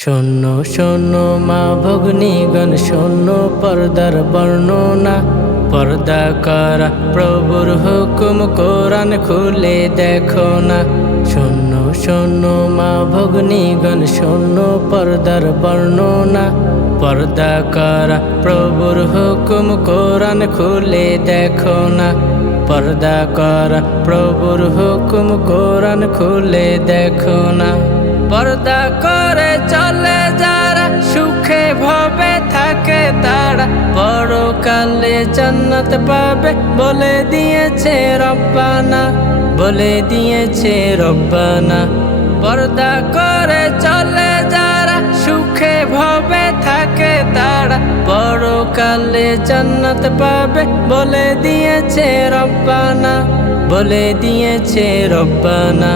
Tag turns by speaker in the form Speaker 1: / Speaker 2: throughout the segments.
Speaker 1: শূন্য শূন্য মা ভগ্নীগণ শূন্য পর্দার বর্ণনা। পর্দা করা প্রভুর হুকুম, কোরআন খুলে দেখো না। শূন্য শূন্য মা ভগ্নীগণ শূন্য পর্দার বর্ণনা। পর্দা করা প্রভুর হুকুম, কোরআন খুলে দেখো না। পর্দা করা প্রভুর হুকুম, কোরআন খুলে দেখো না। পর্দা করে চলে যারা, সুখে ভবে থাকে তারা। পরকালে জান্নাত পাবে বলে দিয়েছে রব্বানা, বলে দিয়েছে রব্বানা। পর্দা করে চলে যারা, সুখে ভবে থাকে তারা। পরকালে জান্নাত পাবে বলে দিয়েছে রব্বানা, বলে দিয়েছে রব্বানা।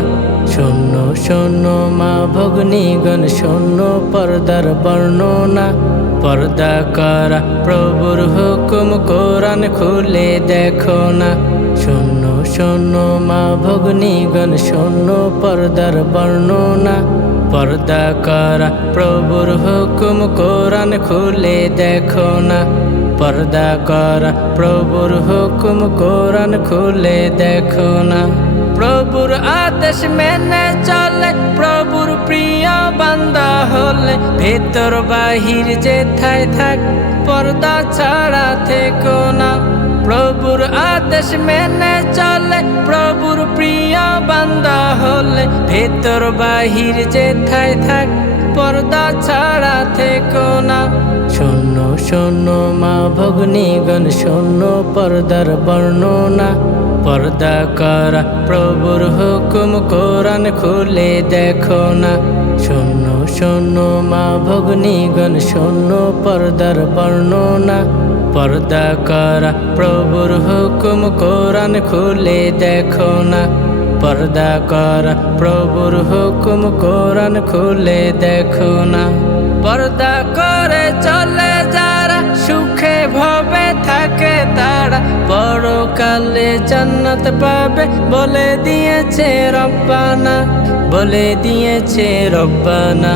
Speaker 1: শূন্য শূন্য মা ভগ্নীগণ শূন্য পর্দার বর্ণনা। পর্দা করা প্রভুর হুকুম, কোরআন খুলে দেখো না। শূন্য শূন্য মা ভগ্নীগণ শূন্য পর্দার বর্ণনা। পর্দা করা প্রভুর হুকুম, কোরআন খুলে দেখো না। পর্দা করা প্রভুর হুকুম, কোরআন খুলে দেখো না। প্রভুর আদেশ মেনে চলে, প্রভুর প্রিয় বান্দা হলে ভেতর বাহির যেথায় থাক, পর্দা ছাড়া থেকো না। প্রভুর আদেশ মেনে চলে, প্রভুর প্রিয় বান্দা হলে ভেতর বাহির যেথায় থাক, পর্দা ছাড়া থেকো না। শূন্য শূন্য মা ভগ্নীগণ শূন্য পর্দার বর্ণনা। পর্দা করা। প্রভুর হুকুম কোরআন খুলে দেখো না। শূন্য শূন্য মা ভগ্নীগণ শূন্য পর্দার বর্ণনা। পর্দা করা। প্রভুর হুকুম কোরআন খুলে দেখো না। পর্দা করা। প্রভুর হুকুম কোরআন খুলে দেখো না। পর্দা করে চলে যারা পরকালে জান্নাত পাবে, বলে দিয়েছে রব্বানা, বলে দিয়েছে রব্বানা।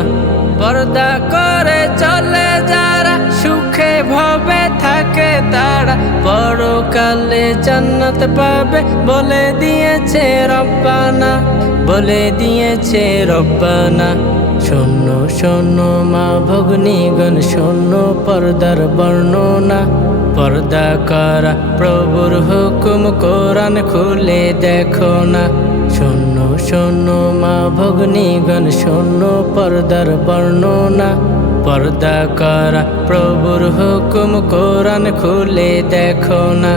Speaker 1: পর্দা করে চলে যারা, সুখে ভবে থাকে তারা। পরকালে জান্নাত পাবে, বলে দিয়েছে রব্বানা, বলে দিয়েছে রব্বানা। শূন্য শূন্য, মা ভগ্নীগণ শূন্য, পর্দার বর্ণনা, পর্দা করা, প্রভুর হুকুম কোরআন খুলে দেখো না। শূন্য শূন্য, মা ভগ্নীগণ শূন্য, পর্দার বর্ণনা, পর্দা করা, প্রভুর হুকুম কোরআন খুলে দেখো না।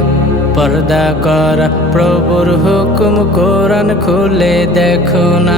Speaker 1: পর্দা করা, প্রভুর হুকুম কোরআন খুলে দেখো না।